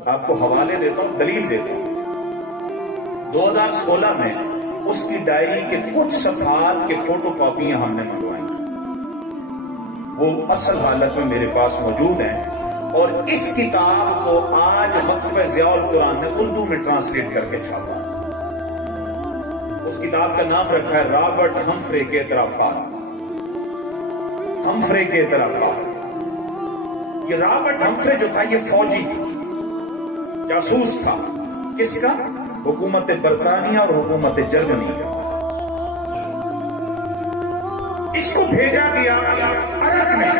آپ کو حوالے دیتا ہوں، دلیل دیتا ہوں۔ 2016 میں اس کی ڈائری کے کچھ صفحات کے فوٹو کاپیاں ہم نے منگوائی، وہ اصل حالت میں میرے پاس موجود ہیں، اور اس کتاب کو آج مکتبہ ضیاء القرآن نے اردو میں ٹرانسلیٹ کر کے چھاپا۔ اس کتاب کا نام رکھا ہے رابرٹ ہمفرے کے اعترافات۔ ہمفرے کے اعترافات۔ یہ رابرٹ ہمفرے جو تھا، یہ فوجی تھا، جاسوس تھا۔ کس کا؟ حکومت برطانیہ اور حکومت جرمنی کا۔ اس کو بھیجا گیا عرب میں،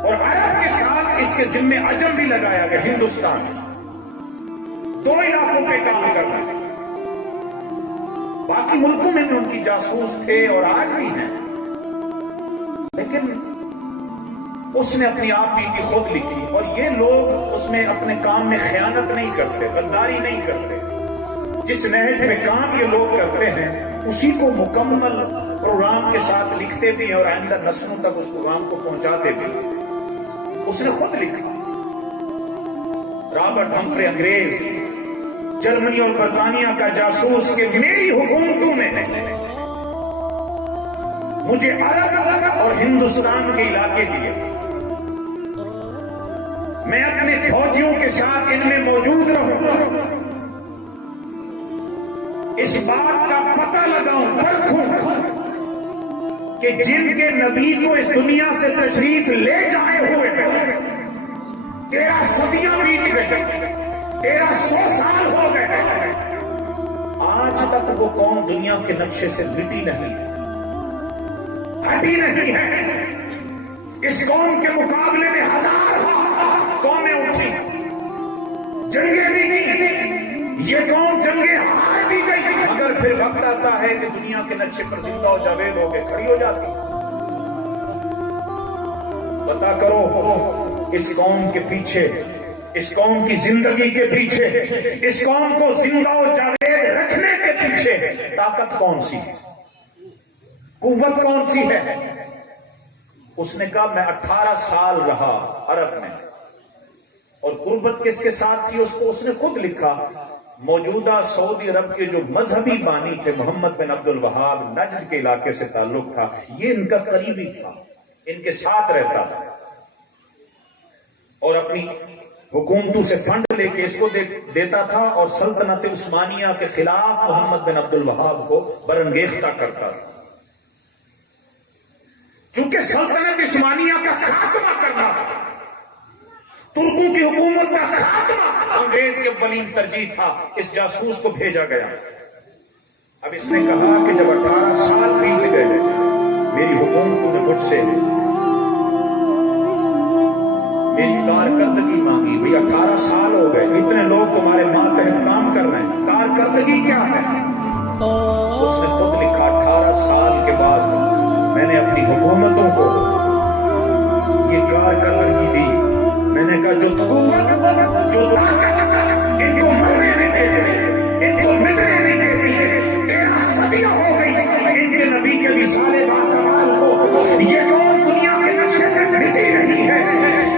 اور عرب کے ساتھ اس کے ذمے عجم بھی لگایا گیا، ہندوستان۔ دو علاقوں پہ کام کرنا ہے، باقی ملکوں میں بھی ان کی جاسوس تھے اور آج بھی ہیں، لیکن اس نے اپنی آپ بیتی خود لکھی، اور یہ لوگ اس میں اپنے کام میں خیانت نہیں کرتے، غداری نہیں کرتے۔ جس نہج میں کام یہ لوگ کرتے ہیں اسی کو مکمل پروگرام کے ساتھ لکھتے بھی ہیں، اور آئندہ نسلوں تک اس پروگرام کو پہنچاتے بھی ہیں۔ اس نے خود لکھا، رابرٹ ہمفرے انگریز، جرمنی اور برطانیہ کا جاسوس، کہ میری حکومتوں میں مجھے عرب اور ہندوستان کے علاقے دیے، میں اپنے فوجیوں کے ساتھ ان میں موجود رہوں، اس بات کا پتہ لگاؤں، پرکھوں کہ جن کے نبی کو اس دنیا سے تشریف لے جائے ہوئے 13 صدیاں بیت گئے، 1300 سال ہو گئے، آج تک وہ قوم دنیا کے نقشے سے مٹی نہیں ہے، ہٹی نہیں ہے۔ اس قوم کے مقابلے میں ہزار قومیں اٹھی، جنگیں بھی کی، یہ قوم جنگیں ہار بھی گئی، مگر پھر وقت آتا ہے کہ دنیا کے نقشے پر زندہ و جاوید ہو کے کھڑی ہو جاتی۔ پتا کرو اس قوم کے پیچھے، اس قوم کی زندگی کے پیچھے، اس قوم کو زندہ و جاوید رکھنے کے پیچھے طاقت کون سی ہے، قوت کون سی ہے؟ اس نے کہا میں 18 سال رہا عرب میں، اور قربت کس کے ساتھ تھی اس نے خود لکھا۔ موجودہ سعودی عرب کے جو مذہبی بانی تھے، محمد بن عبد الوہاب، نجد کے علاقے سے تعلق تھا، یہ ان کا قریبی تھا، ان کے ساتھ رہتا تھا، اور اپنی حکومتوں سے فنڈ لے کے اس کو دیتا تھا، اور سلطنت عثمانیہ کے خلاف محمد بن عبد الوہاب کو برانگیختہ کرتا تھا۔ چونکہ سلطنت عثمانیہ کا خاتمہ کرنا تھا، ترکوں کی حکومت کا خاتمہ انگریز کے اولین ترجیح تھا، اس جاسوس کو بھیجا گیا۔ اب اس نے کہا کہ جب 18 سال بیت گئے، میری حکومتوں نے مجھ سے میری کارکردگی مانگی، بھئی 18 سال ہو گئے، اتنے لوگ تمہارے ماتحت کام کر رہے ہیں، کارکردگی کیا ہے؟ اس نے خود لکھا 18 سال کے بعد میں نے اپنی حکومتوں کو یہ کارکردگی دی، میں نے کہا جو قوت، جو طاقت ان کو مرنے نہیں دیتے، ان کو مٹنے نہیں دیتی، 13 صدیاں ہو گئی ان کے نبی کے وصال باکمال کو، یہ قوم دنیا کے نقشے سے مٹی رہی ہے،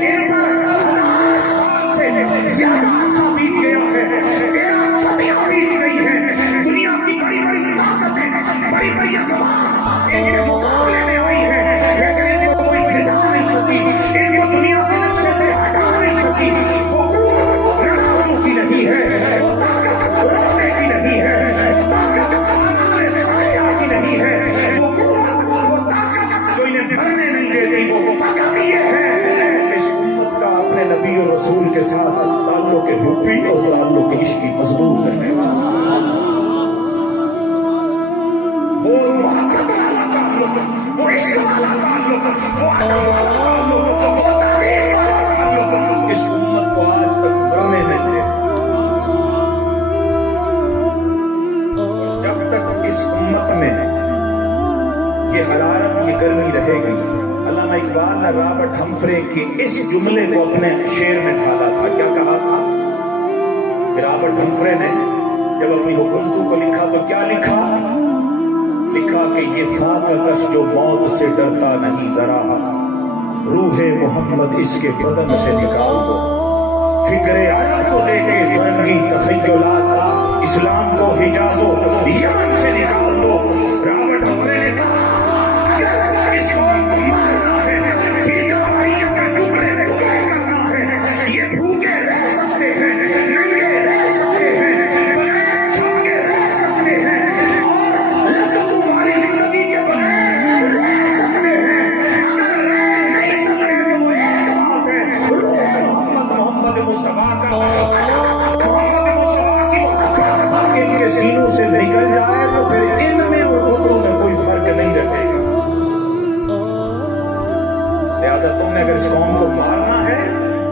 ان پر 1000 سال سے زیادہ عرصہ بیت گیا ہے، 13 صدیاں بیت گئی ہیں، دنیا کی بڑی بڑی طاقتیں، بڑی بڑی اقوام ان کے مقابلے میں ہوئی ہے، لیکن ان کو کوئی مٹا نہیں سکی، ان کو دنیا کے نقشے سے ہٹا نہیں سکی۔ وہ قوت لڑاؤں کی نہیں ہے، وہ طاقت روزے کی نہیں ہے، وہ طاقت آنے سایہ کی نہیں ہے، وہ قوت، وہ طاقت جو انہیں بھرنے نہیں دیتی، وہ فقط یہ ہے اس امت کا اپنے نبی اور رسول کے ساتھ تعلق حبی اور تعلق عشقی مضبوط ہے، وہ محبت والا تعلق، وہ عشق والا تعلق، وہ ادب والا تعلق، وہ تہذیب والا تعلق اس امت کو آج تک بھرنے نہیں دے۔ جب تک اس امت میں یہ حرارت، یہ گرمی رہے گی، علامہ اقبال نے رابرٹ ہمفرے کے اس جملے کو اپنے شعر میں ڈالا تھا۔ کیا کہا تھا؟ کہ رابرٹ ہمفرے نے جب اپنی حکومتوں کو لکھا تو کیا لکھا؟ لکھا کہ یہ فاقہ کش جو موت سے ڈرتا نہیں ذرا، روح محمد اس کے بدن سے نکال دو، فکر عرب کو لے کے فرنگی تخیلات، اسلام کو حجاز و یمن سے نکال دو۔ رابرٹ ہفرے نے کہا اگر اس قوم کو مارنا ہے، فیکا بھائیوں کے ٹکڑے ٹکڑے کرنا ہے، یہ بھوکے رہ سکتے ہیں، ننگے رہ سکتے ہیں، بغیر کھا کے رہ سکتے ہیں، اور لذتوں والی زندگی کے بغیر رہ سکتے ہیں۔ اگر رہ نہیں سکتے تو وہ ایک بات ہے، روح محمد مصطفیٰ کا، محمد مصطفیٰ کی محبت ان کے سینوں سے نکل جائے تو پھر ان میں اور ٹکڑوں میں کوئی فرق نہیں رہے گا۔ لہذا تم نے اگر اس قوم کو مارنا ہے،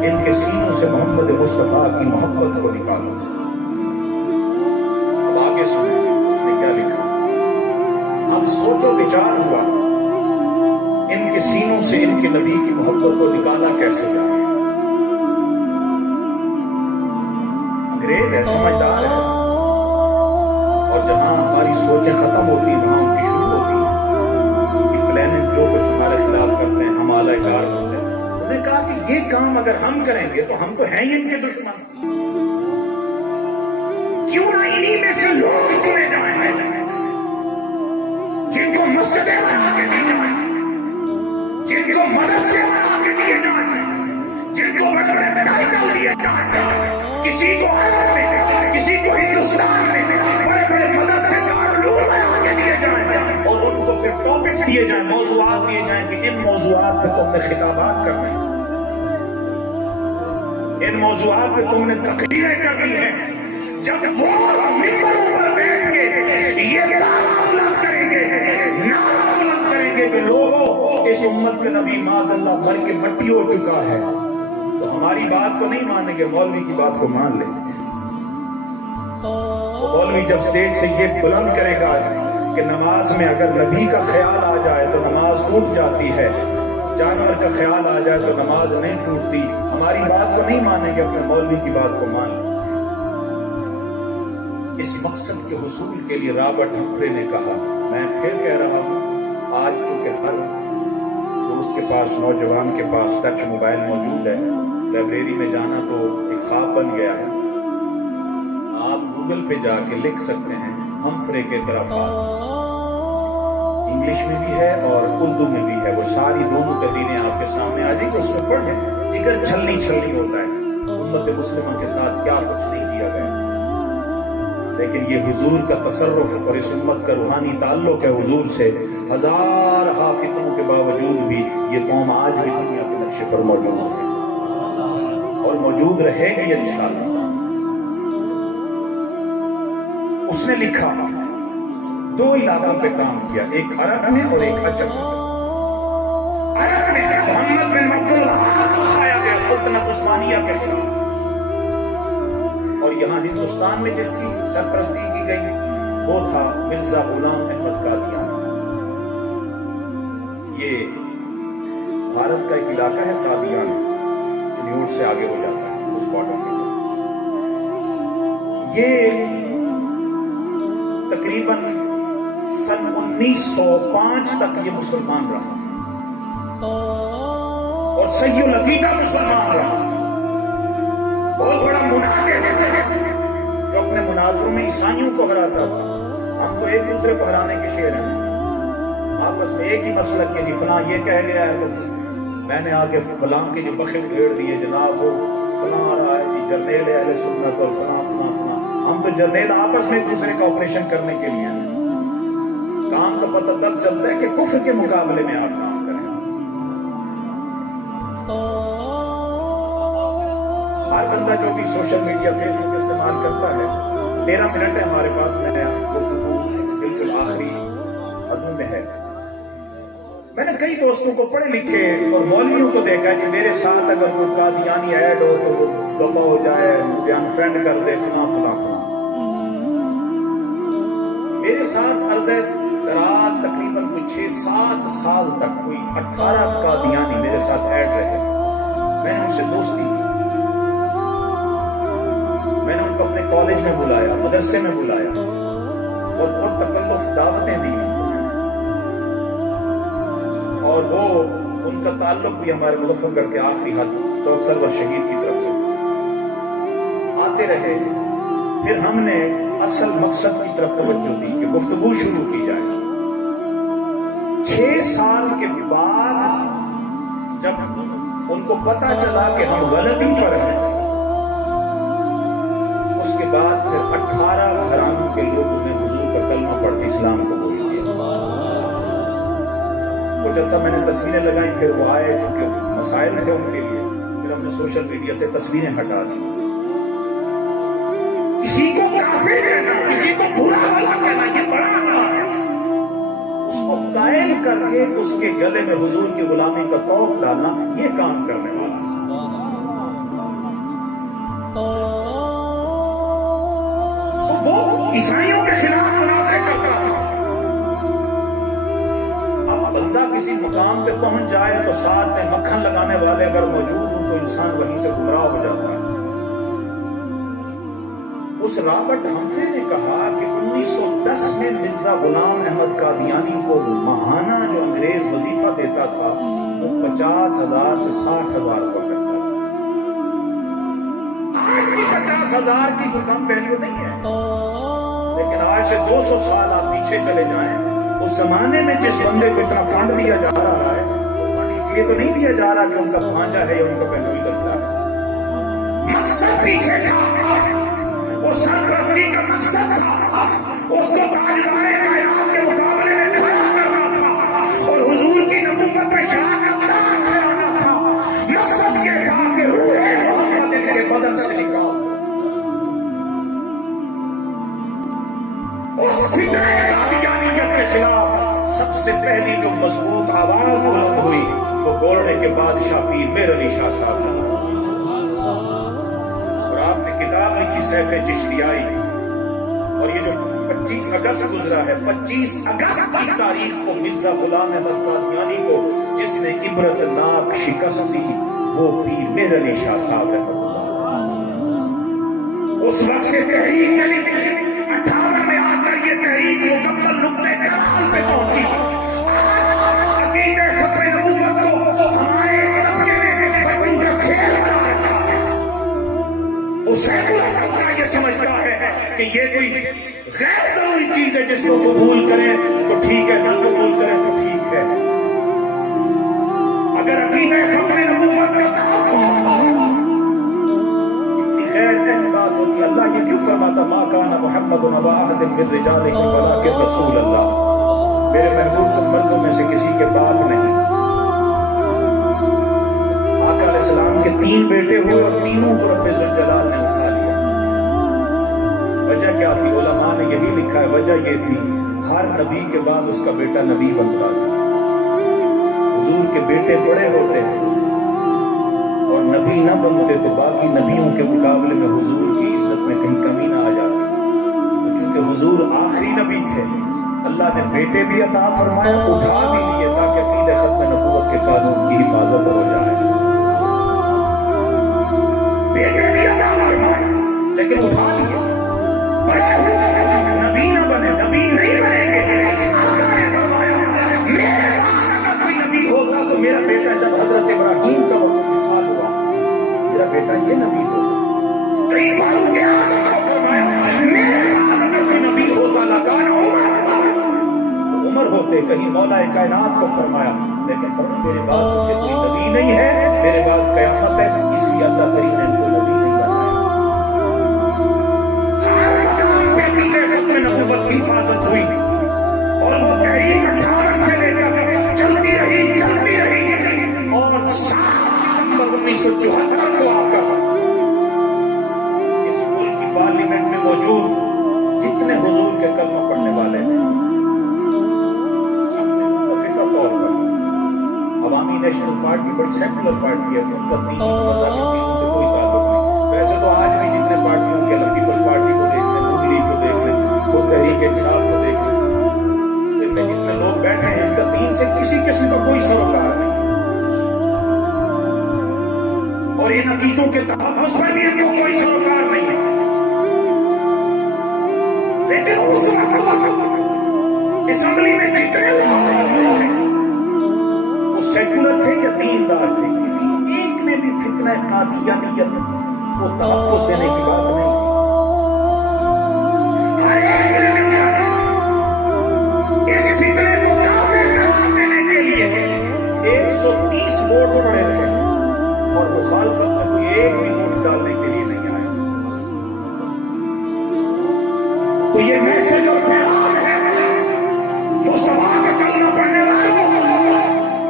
ان کے سینوں سے محمد مصطفیٰ کی محبت کو نکالو۔ اب آگے سنو اس نے کیا لکھا۔ اب سوچو بچار ہوا ان کے سینوں سے ان کے نبی کی محبت کو نکالا کیسے جائے۔ انگریز ہے، سمجھدار ہے، اور جہاں ہماری سوچیں ختم ہوتی ہیں وہاں ان کی شروع ہوتی ہیں کہ پلانٹ جو کچھ ہمارے خلاف کرتے ہیں ہم اعلی کار ہوتے ہیں۔ انہوں نے کہا کہ یہ کام اگر ہم کریں گے تو ہم تو ہیں ہی ان کے دشمن، کیوں نہ انہی میں سے لوگ چنے جائیں جن کو مسجدیں بنا کے دی جائیں، جن کو مدرسے بنا کے دیے جائیں، جن کو بڑے ٹائٹل دیے جائیں، کسی کو عرب میں، کسی کو ہندوستان میں بڑے بڑے مدرسے دارالعلوم بنا کے دیے جائیں، اور ان کو پھر ٹاپکس دیے جائیں، موضوعات دیے جائیں کہ ان موضوعات پہ تم نے خطابات کرنے ہیں، ان موضوعات پہ تم نے تقریریں کرنی ہیں۔ جب وہ ممبروں پر بیٹھ کے یہ نعرہ بلند کریں گے، نعرہ بلند کریں گے کہ لوگوں اس امت کے نبی معاذ اللہ بھر کے مٹی ہو چکا ہے، تو ہماری بات کو نہیں مانیں گے، مولوی کی بات کو مان لیں گے۔ تو مولوی جب اسٹیج سے یہ بلند کرے گا کہ نماز میں اگر نبی کا خیال آ جائے تو نماز ٹوٹ جاتی ہے، جانور کا خیال آ جائے تو نماز نہیں ٹوٹتی، ہماری بات کو نہیں مانیں گے، اپنے مولوی کی بات کو مان لیں۔ اس مقصد کے حصول کے لیے رابرٹ ہفرے نے کہا، میں پھر کہہ رہا ہوں، آج چونکہ ہر دوست کے پاس، نوجوان کے پاس ٹچ موبائل موجود ہے، لائبریری میں جانا تو ایک خواب بن گیا ہے، آپ گوگل پہ جا کے لکھ سکتے ہیں ہمفرے کے اعترافات، انگلش میں بھی ہے اور اردو میں بھی ہے، وہ ساری دونوں تحریریں آپ کے سامنے آ جائیں کہ اس میں پڑھیں، جگر چھلنی چھلنی ہوتا ہے امت مسلمہ کے ساتھ کیا کچھ نہیں کیا گیا، لیکن یہ حضور کا تصرف اور اس امت کا روحانی تعلق ہے حضور سے، ہزار حافظوں کے باوجود بھی یہ قوم آج بھی دنیا کے نقشے پر موجود ہے اور موجود رہے گی انشاءاللہ۔ اس نے لکھا، دو علاقوں پہ کام کیا، ایک عرب میں اور ایک عجم میں۔ عرب میں محمد بن عبدالوہاب کو آیا گیا سلطنت عثمانیہ کے خلاف، اور یہاں ہندوستان میں جس کی سرپرستی کی گئی وہ تھا مرزا غلام احمد قادیانی۔ یہ بھارت کا ایک علاقہ ہے قادیان، جو نیوٹ سے آگے ہو جاتا ہے اس بارڈر کے۔ یہ تقریباً سن 1905 تک یہ مسلمان رہا اور سید العقیدہ مسلمان رہا، بہت بڑا مناظر جو اپنے مناظروں میں عیسائیوں کو ہراتا تھا۔ ہم تو ایک دوسرے کو ہرانے کے شعر ہیں، آپس میں ایک ہی مسلک کے، جی فلاں یہ کہہ گیا ہے تو میں نے آگے فلاں کے جو بخت گھیڑ دیے، جناب وہ فلاں آ رہا ہے جی جرنیل اہل سنت اور فلاں فلاں فلاں۔ ہم تو جرنیل آپس میں ایک دوسرے کا آپریشن کرنے کے لیے ہیں، کام کا پتہ تب چلتا ہے کہ کفر کے مقابلے میں آپ کام کریں۔ ہر بندہ جو بھی سوشل میڈیا فیس بک استعمال کرتا ہے، 13 منٹ ہے ہمارے پاس، میں گفتگو بالکل آخری حدوں میں ہے۔ میں نے کئی دوستوں کو پڑھے لکھے اور مولویوں کو دیکھا کہ میرے ساتھ اگر کوئی قادیانی ایڈ ہو تو وہ دفع ہو جائے، مجھے انفرینڈ کر دے، فلاں فلاں فلاں۔ میرے ساتھ عرض دراز تقریباً کوئی 6-7 سال تک کوئی 18 قادیانی میرے ساتھ ایڈ رہے، میں نے ان سے دوستی کی، میں نے ان کو اپنے کالج میں بلایا، مدرسے میں بلایا اور پرتکلف دعوتیں دی، اور وہ ان کا تعلق بھی ہمارے مظفر گڑھ کے آخری حد چوک سرور شہید کی طرف سے، بتاتے رہے. پھر ہم نے اصل مقصد کی طرف توجہ دی کہ گفتگو شروع کی جائے. 6 سال کے بعد جب ان کو پتا چلا کہ ہم غلطی پر ہیں، اس کے بعد پھر 18 گھرانوں کے لوگوں نے حضور کا کلمہ پڑھ کے اسلام قبول کیا. کچھ عرصہ میں نے تصویریں لگائیں، پھر وہ آئے چونکہ مسائل تھے ان کے لیے، پھر ہم نے سوشل میڈیا سے تصویریں ہٹا دی. کسی کو کافر کہنا، کسی کو برا والا کہنا، یہ بڑا آسان ہے. اس کو قائل کر کے اس کے گلے میں حضور کی غلامی کا توق ڈالنا، یہ کام کرنے والا ہے. تو وہ عیسائیوں کے خلاف مناظرے کرتا تھا. اب بندہ کسی مقام پہ پہنچ جائے تو ساتھ میں مکھن لگانے والے اگر موجود ہوں تو انسان وہیں سے گمراہ ہو جاتا ہے. اس رابرٹ ہمفرے نے کہا کہ 1910 میں مرزا غلام احمد قادیانی کو ماہانہ جو انگریز وظیفہ دیتا تھا وہ 50,000 سے 60,000 روپے کرتا تھا. آج بھی 50,000 کی کوئی کم ویلیو نہیں ہے، لیکن آج سے 200 سال آپ پیچھے چلے جائیں، اس زمانے میں جس بندے کو اتنا فنڈ دیا جا رہا ہے، فنڈ اس لیے تو نہیں دیا جا رہا کہ ان کا بھانجا ہے یا ان کا پہلوی کرتا ہے. مقصد پیچھے تھا، وہ سرپرستی کا مقصد تھا، اس کو تاجدار کائنات کے مقابلے میں کھڑا کرنا تھا اور حضور کی نبوت پہ شراکت دار کرانا تھا. مقصد یہ تھا کہ روح محمد ان کے بدن سے نکال. اس فتنہ قادیانیت کے خلاف سب سے پہلی جو مضبوط آواز بلند ہوئی وہ گولڑے کے بادشاہ پیر میر علی شاہ صاحب نے. آپ نے کتاب لکھی سیف چشتیائی، اور یہ جو 25 اگست گزرا ہے، 25 اگست کی تاریخ کو مرزا غلام احمد قادیانی کو جس نے عبرت ناک شکست دی وہ پیر میر علی شاہ صاحب ہے. اس وقت سے تحریک چلی، 18 میں آ کر یہ تحریک مکمل نقطۂ کمال پہ پہنچی. عقیدہ ختم نبوت کو ہمارے طبقے نے بچوں کا کھیل بنا رکھا ہے. یہ سمجھتا ہے کہ یہ کوئی غیر ضروری چیز ہے جس کو قبول کریں تو ٹھیک ہے، نہ قبول کریں تو ٹھیک ہے. اگر عقیدہ ختم نبوت کا تحفظ اتنی غیر اہم بات ہوتی، اللہ یہ کیوں فرماتا ما کان محمد ابا احد من رجالکم ولکن رسول اللہ. میرے محبوب تم مردوں میں سے کسی کے باپ نہیں. آقا علیہ السلام کے 3 بیٹے ہوئے اور تینوں کو رب ذوالجلال نے اٹھا لیا. وجہ کیا تھی؟ علماء نے یہی لکھا ہے، وجہ یہ تھی ہر نبی کے بعد اس کا بیٹا نبی بنتا تھا. حضور کے بیٹے بڑے ہوتے ہیں اور نبی نہ بنتے تو باقی نبیوں کے مقابلے میں حضور کی عزت میں کہیں کمی نہ آ جاتی. تو چونکہ حضور آخری نبی تھے، اللہ نے بیٹے بھی عطا فرمایا، اٹھا بھی لیے تاکہ عقیدہ ختم نبوت کے قانون کی حفاظت ہو جائے. بیٹے بھی عطا فرمائے لیکن اٹھا لیے. نبی نہ بنے، نبی نہیں بنیں گے. آقا نے فرمایا میرے بعد اگر کوئی نبی ہوتا تو میرا بیٹا، جب حضرت ابراہیم کا وصال ہوا میرا بیٹا یہ نبی ہوتا. کئی فاروق اعظم کو فرمایا میرے بعد اگر کوئی نبی ہوتا لکان عمر ہوتے. کہیں مولا کائنات کو فرمایا، لیکن فرمایا میرے بعد کوئی نبی نہیں ہے، میرے بعد قیامت ہے، اس لیے اللہ کریم نے ان کو نبی نہیں بنایا. نبوت کی حفاظت ہوئی اور وہ تحریک 18 سے لے کر چلتی رہی اور 7 ستمبر 1974 کو آ کر اس ملک کی پارلیمنٹ میں موجود جتنے حضور کے کلمہ پڑھنے والے ہیں سب نے متفقہ طور پر، عوامی نیشنل پارٹی بڑی سیکولر پارٹی ہے، ان کا دین مذہبی چیزوں سے کوئی تعلق نہیں. ویسے تو آج بھی جتنے پارٹیوں کے الگ پیپلز پارٹی کو دیکھ لیں، نون لیگ کو دیکھ لیں، وہ تحریک انصاف کو دیکھ لیں، ان میں جتنے لوگ بیٹھے ہیں ان کا دین سے کسی قسم کا کوئی سروکار نہیں، اور ان عقیدوں کے تحفظ میں بھی ان کو کوئی سروکار نہیں ہے. لیکن اس وقت اسمبلی میں جتنے لوگ ہیں وہ سیکولر تھے یا دیندار تھے، کسی ایک نے بھی فتنہ قادیانیت وہ تحفظ دینے کی بات نہیں. ہر ایک اس فتنے کو کافر قرار دینے کے لیے 130 ووٹ پڑے تھے اور مخالفت میں کوئی ایک بھی ووٹ ڈالنے کے لیے نہیں آیا. تو یہ میسج اور پیغام ہے مصطفیٰ کا کلمہ پڑھنے والوں،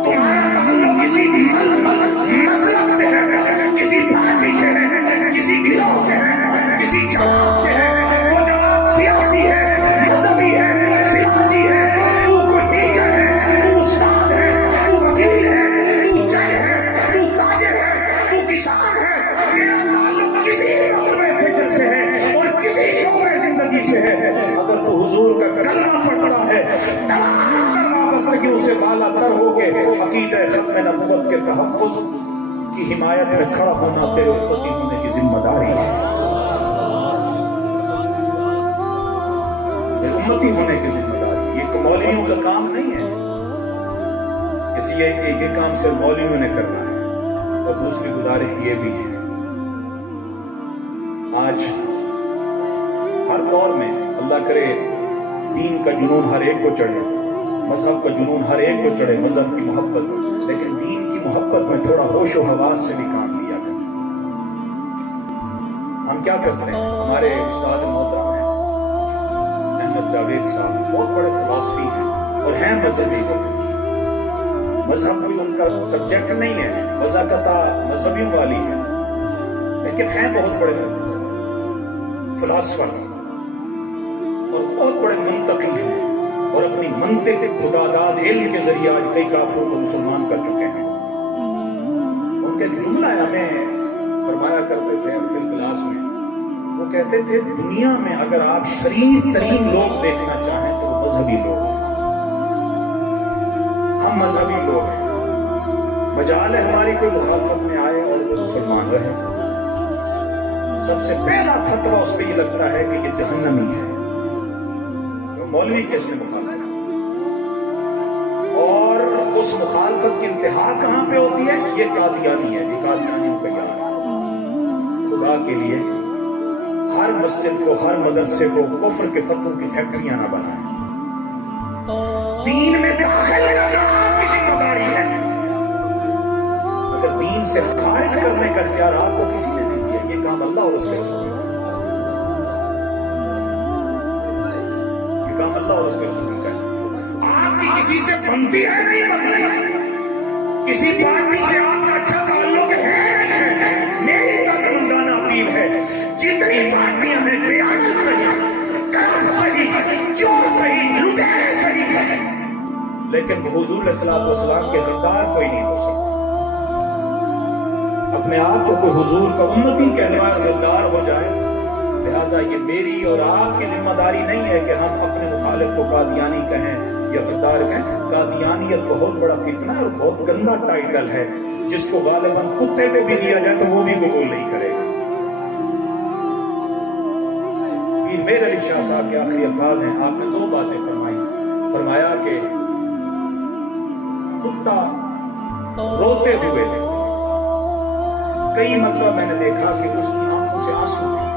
تمہارا تعلق کسی مسلک سے ہے، کسی پارٹی سے ہے، کسی گروہ سے ہے، کسی جماعت سے ہے. وہ جماعت سیاسی ہے، مذہبی ہے، سیاسی ہے، تو کوئی ٹیچر ہے، تو استاد ہے، تو وکیل ہے، تو جج ہے، تو تاجر ہے، تو کسان ہے. تیرا تعلق کسی شعبے فکر سے ہے اور کسی شعبے زندگی سے ہے. اگر تو حضور کا کلمہ پڑھتا ہے سے بالا تر ہو کے عقیدہ ختم نبوت کے تحفظ کی حمایت میں کھڑا ہونا تیرے امتی ہونے کی ذمہ داری ہے. امتی ہونے کی ذمہ داری یہ مولویوں کا کام نہیں ہے. اس لیے کہ یہ کام صرف مولویوں نے کرنا ہے. اور دوسری گزارش یہ بھی ہے، آج ہر دور میں اللہ کرے دین کا جنون ہر ایک کو چڑھے، مذہب کا جنون ہر ایک کو چڑھے، مذہب کی محبت، لیکن دین کی محبت میں تھوڑا ہوش و حواس سے بھی کام لیا کریں. ہم کیا کرتے ہیں؟ ہمارے استاد محترم ہیں احمد جاوید صاحب، بہت بڑے فلاسفی ہیں اور ہیں مذہبی. مذہب بھی ان کا سبجیکٹ نہیں ہے، وضاقتہ مذہبیوں والی ہے، لیکن ہیں بہت بڑے فلاسفر اور بہت بڑے منطقی ہیں، اور اپنی منطق خداداد علم کے ذریعے آج کئی کافروں کو مسلمان کر چکے ہیں. ان کے جملہ ہمیں فرمایا کرتے تھے فل کلاس میں. وہ کہتے تھے دنیا میں اگر آپ شریر ترین لوگ دیکھنا چاہیں تو وہ مذہبی لوگ ہیں. ہم مذہبی لوگ ہیں، مجال ہے ہماری کوئی مخالفت میں آئے اور وہ مسلمان رہے. سب سے پہلا فتویٰ اس پہ یہ لگتا ہے کہ یہ جہنمی ہے. مولوی کس نے مخالفت، اور اس مخالفت کی انتہا کہاں پہ ہوتی ہے؟ یہ قادیانی ہے. یہ قادیانیوں کا یاد ہے. خدا کے لیے ہر مسجد کو، ہر مدرسے کو کفر کے فتووں کی فیکٹریاں نہ بنائیں. دین میں داخل کرنا آپ کی ذمہ داری ہے. اگر دین سے خارج کرنے کا اختیار آپ کو کسی نے نہیں دیا. یہ کام اللہ اور اس کے رسول کا، اللہ اور اس کے رسول کا. آپ کی کسی سے بنتی ہے نہیں بنتی، کسی پارٹی سے آپ کا اچھا تعلق ہے نہیں ہے. میری درمندانہ اپیل ہے، جتنی پارٹیاں ہیں بیانت صحیح، کرم صحیح، چور صحیح، لٹیرے صحیح، لیکن حضور علیہ الصلوۃ والسلام کے غدار کوئی نہیں ہو سکتا. اپنے آپ کو کوئی حضور کا امتی کہنے والا غدار ہو جائے. لہٰذا یہ میری اور آپ کی ذمہ داری نہیں ہے کہ ہم اپنے مخالف کو قادیانی کہیں یا غدار کہیں. قادیانیت بہت بڑا فتنہ اور بہت گندا ٹائٹل ہے جس کو غالباً کتے کو بھی دیا جائے تو وہ بھی قبول نہیں کرے گا. پیر میر علی شاہ صاحب کے آخری الفاظ ہیں. آپ نے 2 باتیں فرمائی. فرمایا کہ کتا روتے ہوئے تھے. کئی مرتبہ میں نے دیکھا کہ اس کی آنکھوں سے آنسو تھے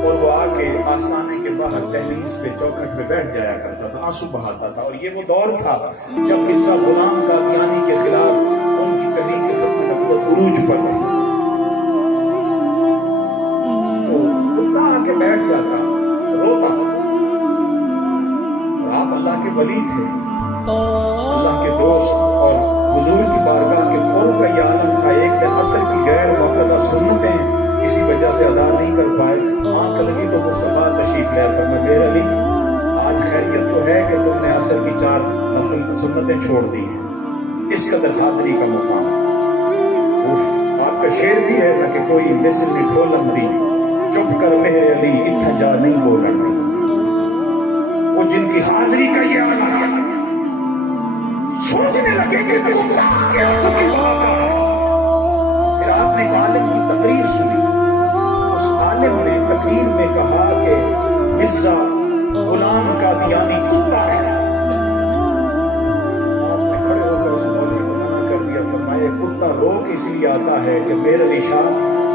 اور وہ آ کے آستانے کے باہر دہلیز پہ چوکھٹ پہ بیٹھ جایا کرتا تھا، آنسو بہاتا تھا. اور یہ وہ دور تھا جب مرزا غلام قادیانی کے خلاف ان کی تحریک ختم نبوت عروج پر تھی. تو کتا آ کے بیٹھ جاتا، روتا. اور آپ اللہ کے ولی تھے، اللہ کے دوست، اور حضور کی بارگاہ کے قرب کا یہ عالم تھا. ایک دن عصر کی غیر مقررہ سنتیں کسی وجہ سے ادا نہیں کر پائے. آنکھ لگی تو مصطفیٰ تشریف لے کر میں میرے علی آج خیریت تو ہے کہ تم نے عصر کی 4 نفل سنتیں چھوڑ دی ہیں. اس قدر حاضری کا مقام. آپ کا شعر بھی ہے نہ کہ کوئی مثل بھی کھولم دی، چپ کر میرے علی اتھا جا نہیں بولن دی. وہ جن کی حاضری کا یہ عالم سوچنے لگے کہ پھر آپ نے عالم کی تقریر سنی. اس عالم نے تقریر میں کہا کہ مرزا غلام قادیانی کتا ہے. آپ نے کھڑے ہو کر اس مولوی کو منع کر دیا. فرمایا کتا روک اس لیے آتا ہے کہ میرے علی شاہ